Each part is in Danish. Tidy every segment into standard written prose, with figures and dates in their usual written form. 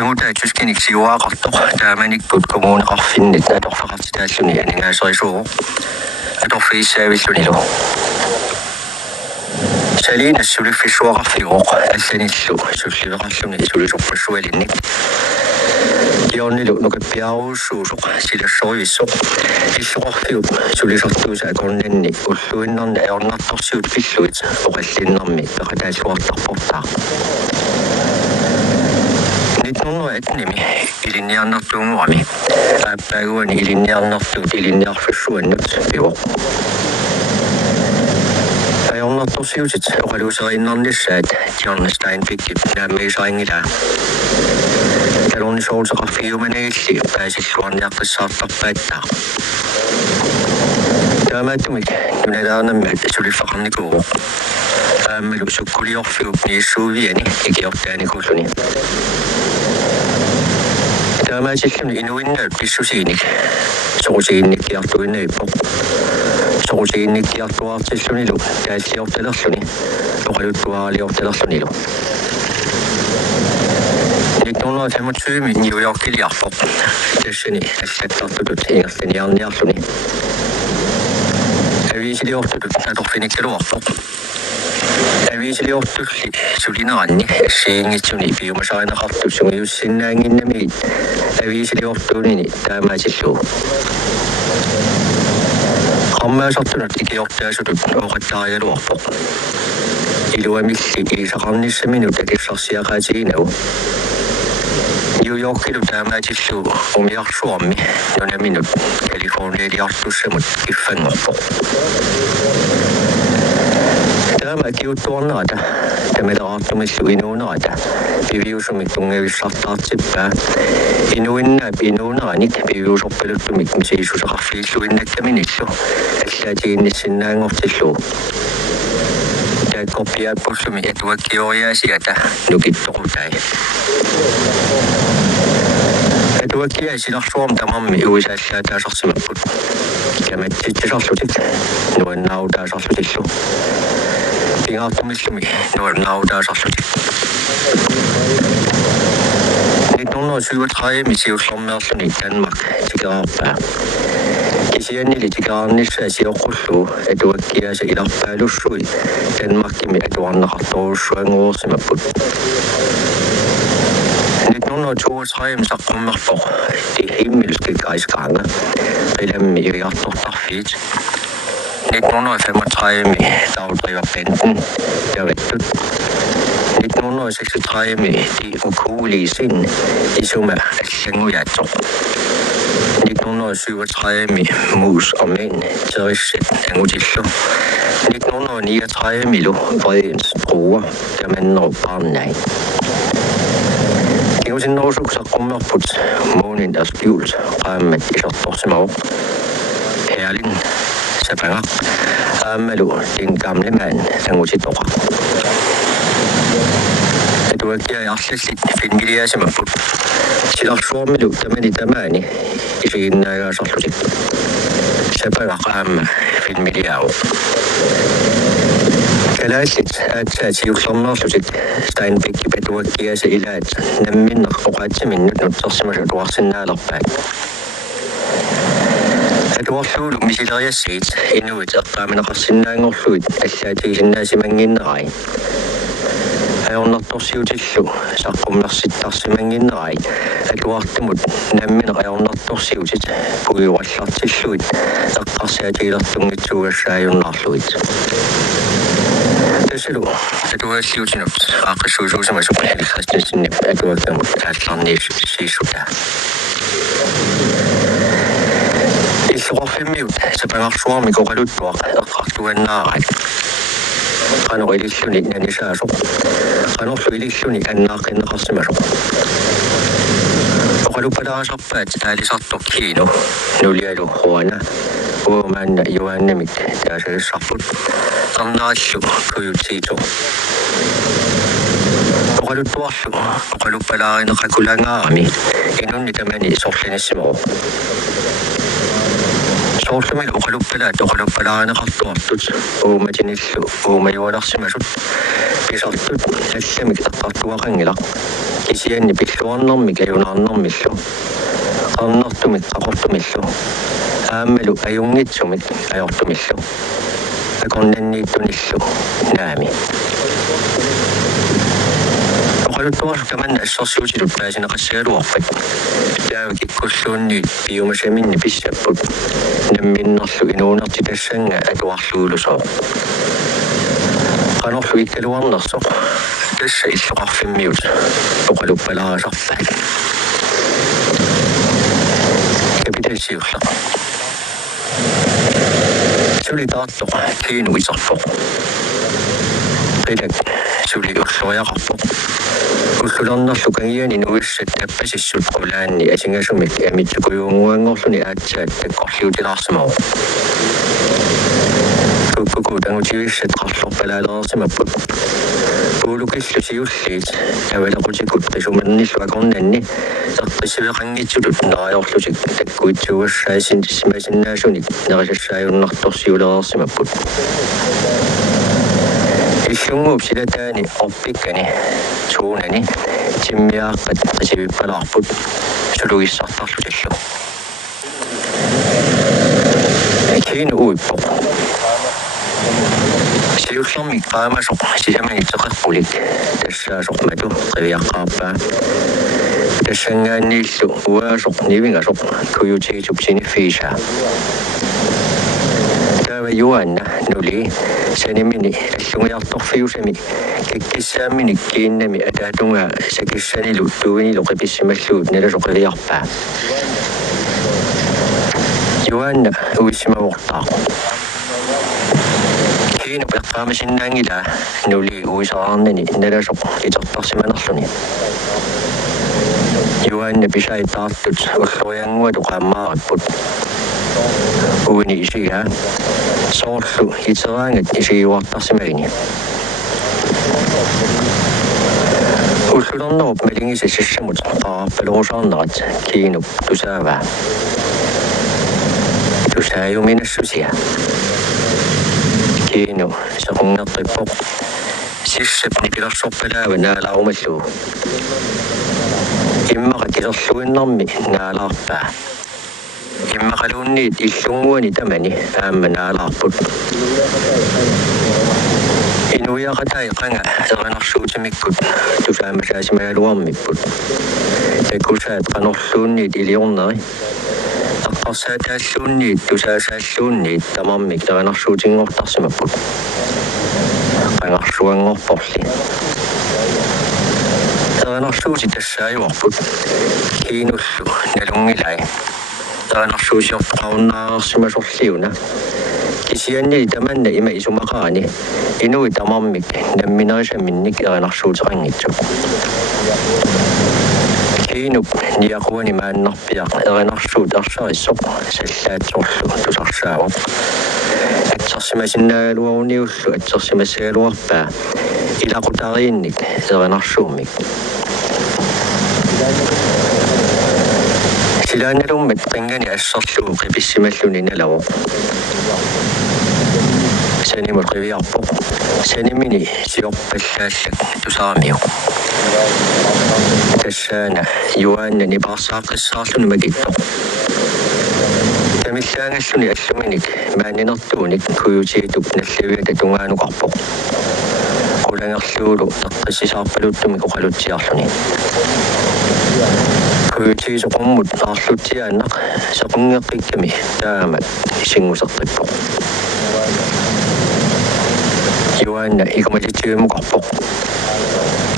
Mutta tuskin iksi juokattu. Tämä nikkut kommunen affinnit näitä fakatsi tässä niin näin sai suu. Että office vissunilo. Selina suli fisuara fiok. Essenissu suli rassuni suli soppusuelini. Jonni lukke piausuusu sille soivissu. Fisuarfiu suli sattuisa konnenni. Ulluinnan ei onna tossiut fissuit. Oreslinnammi päätä suottaa pottaa. Nyt on etnimi ilinjannattu muami. Päiväni ilinjannattu ilinjahvissuennut pivo. Ei olla tosiusit, oli usein lisää, että Jannestain pikki näemme saingilää. Täällä on soulsaka fiumeneisi, pääsi suon jakkas saattaa päättää. Tämä ei tumi, näitä annamme, että se oli fahanni kuulu. Meillä sukkuli offiu, niin suvieni, eikä ottajani kusuni. Tämä ei sitten inuin näyttissu siinik. Soosiinnik jahtui nöippo. Soosiinnik jahtuu ahtsissunilu. Täisi johtelassuni. Johduttua johtelassunilu. Nyt on semmoinen syymi New Yorkin jahpo. Tässäni tässä tattutut ingasten jan jahtuni. Viisili johtutut nätofinikki luoppo. Viisili johtusi suli naanni. Seengit suni piumas aina hattu suni just sinne ängin nemiin. Viisili johtuu niin tämä ei siis suu. Hammea sattunut ikijohtajasutut ohjettaa ja luoppo. Ilue miksi Iisa kannissa minuutekin sassia kai siineu. New Yorkilu tämä ei siis suu. Omia Suomi. Jonne minut. Telefoniin jahtussa mut kiffen loppo. Tämä kiuttu on naata. Tämä aattumissu inu naata. Piviusumiktunge saattaa tsippää. Inuin näp inu naanik. Piviusoppeluttumik siisus haffiisuin näkkäminissu. Että tiinnissin näin ohtissu. Tämä kopia pussumi etuakin ojaa sieltä. Nukittu kutai. Etuakin ei sinä suomta mammi uisessa ja tää sassimapput. Ja me sitten sassutit. Noin nautaa sassutissu. Aattumissumi noin nautaa sassutit. Nyt on noin syyvät haemisius sommeassuni Danmark tikaappää. Kisienili tikaannissa ja sijokussuu etuakkia se ilappäilussui. Danmarkimi etuannaha toussuen uosimapput. Nyt on noin suus haemisa kommappo. Ti himmelski kaiskaanga. Pelemmi iriattu taffiit. Nyt on noin femmat haemi taudriva penten ja vettut. Nyt on noin seksyt haemi ti ukuuliisin isumme sengujätso. Nyt on noin syvät haemi muus og mænd tøjset engutissu. Nyt on noin niat haemilu vredens bruger ja man når barn näin. Kiusin nousuksa kummerput månen der skjult rammet isot tossimau. Herlin Sæfanger. Amalu, din gamle mand, Sangutitoka. Du er ikke artligt filmgilia som er på. Til at formelu, der med det mani, i sin sallutik. Sæfanger filmgilia. Kalaisit, at siuksomnarsutik Steinbekki petuakkiäse ilaat nämminna oqaatsiminn nuttarsimasut uarsinnaalorpaat. Eduarsuulu misileriassiit inuit eqqaaminaqarsinnaangorluit allaatigisinnaasimanginnerai. Ajornartorsiutissu saqqummersittaarsimanginnerai eduartimut nammin ajornartorsiutit pujuallartilluit eqqarsiatiilertungitsuugassaajunnarluit. Tasulu eduarsiutinut aaqissuusuusimasuk Kristiansinni eduartamut taaslarniis siissutaa. Issuarfimmiut Sæfanger Suomi koqaluttuaq eqqartuannaarat. Qanorilluni nanisaasoq. Qanorluililluni annaaqinneqarsimasuq. Oqalupalaasarpaat aalisartorkiinu nulialu huana uomaanna juaannamik taasalissarput qarnarallu kuyutiito. Oqaluttuarlu oqalupalaarineqakulangaarami inunni tamani sorlanissimoo. soorlumil uqaluppalaanaqartuartut uumatinillu uumajualarsimasut pisartut allamik taqqartuaqangilaq kisianni pilluarnermik ajunaarnermillu qarnertumik qaqortumillu aammalu ajungitsumik ajortumillu aqornanniittunillu naami uqaluttuarlu tamanna assarsiutilut paasineqassaaluarpat taavik ikkulluunniit piumasaminni pissapput namminnerlu inuunerti tassanga atuarluulusoo qanorlu ikkaluarnersoq tassa illuqarfimmiut uqaluppalaasarpat kapitalsiullaq suli taartoq kiinu isarpoq qilak suli ulloriaqarpoq ullularnerlu kangiani nuissat tappasissut qulaanni asingasumik amittukujuunguangorluni aatsaat takkorliutilaarsimau kukkuku tangutiuissat qarlorpalaaleersimapput puulukillu siulliit avalaqutigut qisumannillu aqornanni tarqissiveqanngitsulut neriorlutik takkuitsuugassaasin tissimasinnaasunik nerisassaajunnartorsiulereersimapput иллунгууп силатаани орпиккани туунани тиммиааққат qisivippalarput suluгиссартарлуталлу кин уиппоқ сиуллэрми qaamasoq сисамани теқарпулик тассаасоқ мату қивиаққарпаа тассангааннииллу уаасоқ нивингасоқ куютигитуп синиффииса таава юанна нули санимини аллунгиарторфиусами киккиссааммини кииннами атаатунга сакиссанилу туинилу қиписсималлуут наласоқивиарпаа юанна уиссимавортаа киина пеққаамасиннаангила нули уисаарнани наласоқ итертарсиманерлуни юанна писаитаартут уллориангуату qaammaaripпут уини исига соорлу итераангат исигиуартарсимагини уллулернеруп малингисассаммут qaarpalorusаарнерат киинуп тусаава тусааюминассусиа киину сақунгертиппоқ сиссапни пилерсорпалаава наалаарумаллуу иммаqa тилерлуиннэрми наалаарпаа иммақалуунниит иллунгуани тамани аамманаалаарпут инуяқатай қанга ернарсуутимиккут тусаамасаасимагалуармиппут такусаат қанерлуунниит илиорнери аққарсаатааллуунниит тусаасааллуунниит тамармик ернарсуутингортарсимаппут қангарсуангорпорли ернарсуути тассааюарпут киинуллу налунгилай ернарсуусиортоқаруннаарерсимасорлиуна кисианни таманна има исумақаани инуи тамармик намминерисаминник ернарсуутеқангитсуп киинуп ниақуани мааннарпиақ ернарсуут арсариссоқ саллаатсорлу тусарсаавоқ атсерсимасиннаагалуаруниуллу атсерсимассагалуарпаа илақутариинник ернарсуумик силааналуммат қингани ассерлуу қиписсималлуни налаво санимут қивиарпоқ санимини сиорпаллааллак тусарамиу тассаана юааннани парсааққиссаарлуни магиттоқ тамиллаангаллуни аллуминик маанинертууник куютигитуп наллавиата тунгаануқарпоқ qulangерлуулу теққиссисаарпалуттумик оқалутсиарлуни куютигисоқуммут аарлутсиааннақ сеқунгеққикками таама сингусеққиппоқ юаанна икумалитсигимуқарпоқ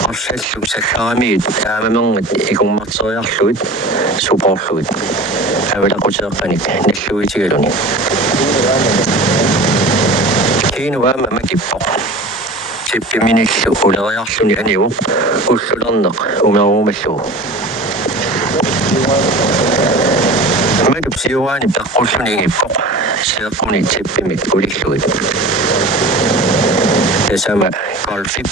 арсаллу сахарамиит таамамернгат икуммартериарлуит супоорлуит авалақутеэққаник наллуитигалуни кинуаама макиппоқ сиппиминиллу улериарлуни аниу уллулернеқ умерумаллу матупсиуаани пеққуллунигиппоқ сеэққуни сиппимик улиллуит тасама голфип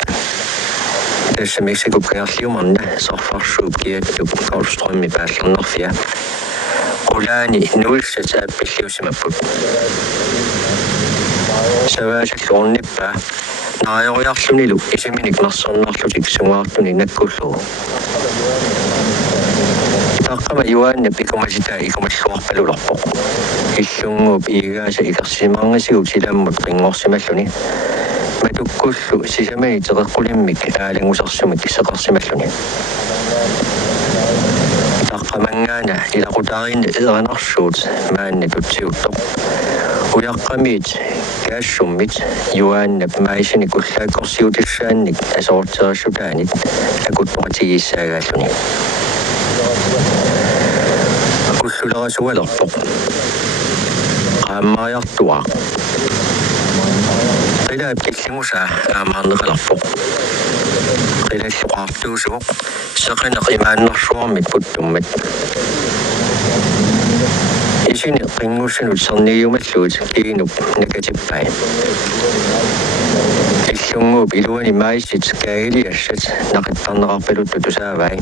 тасса мексикуп каарлиумарна сорфарсууп киаттуп голфстрømmi пааллернерфиа Ulani nuilsat appilliusimapput. Savaasak ornippa naajoriarlunilu isiminik narsarnaarlutik sungaartuni nakkullu. Taqqama Joanne pikumasita ikumalluarpalularpoq. Illuunguup igaasa ikarsimaangasigut silammut qinngorsimalluni. Matukkullu sisamani teqeqqulimmik aalangusarsimik seqarsimalluni. Taqqamangaana ilaqutaarinna eranarsuut maanna tutsiuttoq. Uyaqqamiit kaassummit Joanne maisini kullaakkorsiutissaannik asoorteerissutaanit akuttoqatigissaagaalluni. Kullulerasualerpoq. Qaammaariartua. Qilaap killingusaa aamaarneqalarpoq. Qilalluqaartuusuq seqinaq imaannarsuarmit puttummat. Isini qinngussanut sarnigiumalluut kiinup nakatippai. Illuunguup iluani maisit kaagiliassat naqattarneqarpaluttu tusaavai.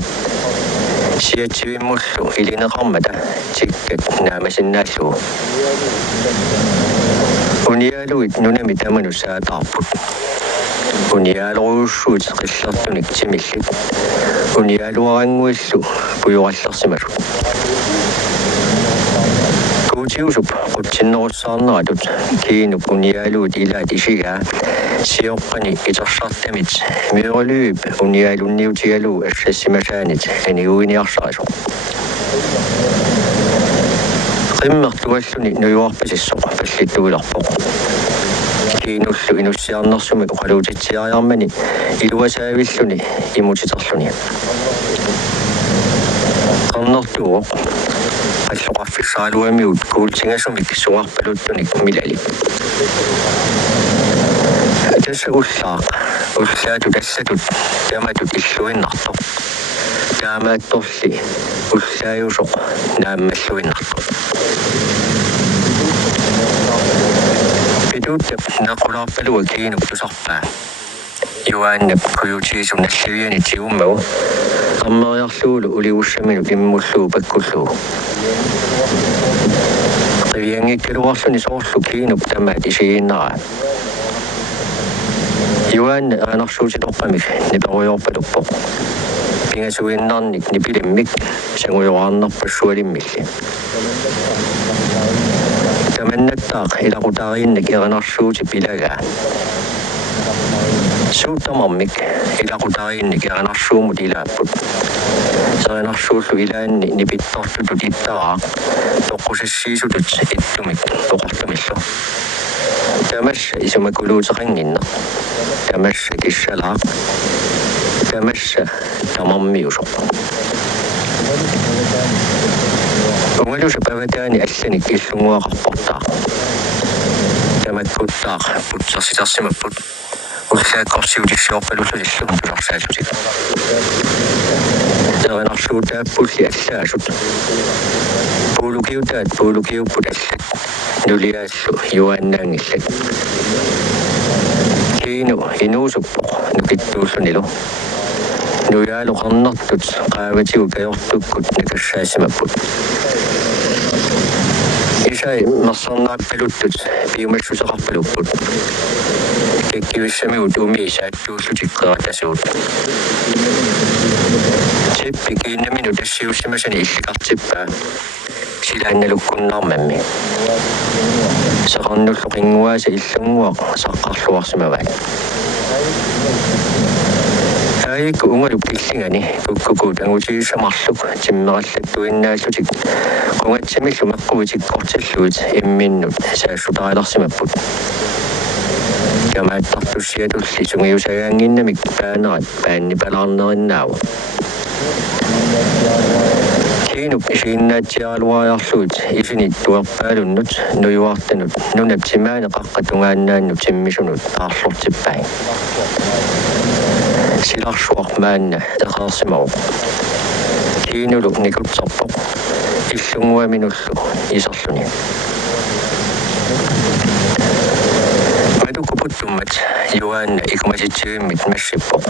Siatsivimullu ilineqarmata tikkat naamasinnaallugu. Uniaaluit nunami tamanu saataarput. Uniaaluruussuut qillertunik timillit. Uniaaluaranguillu pujorallarsimalut. Kuutiusup qutsinnerussaarneratut kiinup uniaaluut ilaat isigaa sioqqani itersartamit miorlyyp uniaalunniutigaluu assassimasaanit aniguiniarsarisuq. Qimmertualluni nujuarpasissoq pallittugilarpoq. Kiinullu inussiarnersumi uqaluutitsiariarmani iluasaavilluni imutiterluni. Qarnertuuq qalluqarfissaaluamiut kuultingasumik suarpaluttunik milali. Tässä ullaatu tassatut tamatut illuinnartoq. Taamaattorli ullaayusoq naammalluinnartoq. Pituuttap naqulaarpalua kiinup tusarpaa. Joanne kuyutiisum nalluiani tiummagu. Ammeriarluulu uliussaminu immulluu pakkulluu. Qiviangikkaluarluni soorlu kiinup tamaat isiinnaraa. Joanne aanarsuutitoqqamik niperuyorpaluppoq. Pingasuinnarnik nipilimmik sangujoraarnerpassualimmilli. Tamannattaaq ilaqutaariinnak eranarsuuti pilagaa. Suutamarmik ilaqutaariinnik eranarsuumut ilaapput. Seranarsuullu ilaanni nipittortutut ittaraaq toqqusassiisutut ittumik toqartumillu. Tamassa isumakuluuteqanginneq. Tamassa kissalaaq. Tamassa tamarmiusoq. Ungalusa pavataani allanik illunguaqarportaaq. Tamakkuttaaq putsersitarsimapput. Ullaakkorsiutissuorpalullutilluun tusarsaassutik. Serenarsuutaapulli allaasut. Puulukiutaat puulukiupput allat. Nuliaallu Joannaangillat. Kiinu inuusuppoq nukittuullunilu. Nujaalu qarnertut qaavatigu kajortukkut nakassaasimapput. Isai massarnaappaluttut piumassuseqarpalupput. Kekkivissamiguut umiisaattuullutik qeratasuut. Tippi kiinnaminu tassiussimasani illiqartippaa. Silaannalukkunnaarmammi. Seqarnullu qinguaasa illunguaq saqqarluarsimavai. Aayikku ungalup killingani kukkukuut angutiissamarluk timmerallattuinnaallutik qungatsimillu meqquvitikkortilluut imminnut saassutarilarsimapput. Kamaattartussiatulli sungiusagaanginnamik paanerat paannipalaarnerinnaavu. Kiinup isiinnaatiaraluariarluut isinit tuerpaalunnut nujuartanut nunap timaane qaqqatungaannaannut timmisunut aarlortippai. Silarsuaq maanna eqaarsimaruq. Kiinulu nikutserpoq. Illunguaminullu iserluni. Madukuputtummat Joanne ikumasitsivimit massippoq.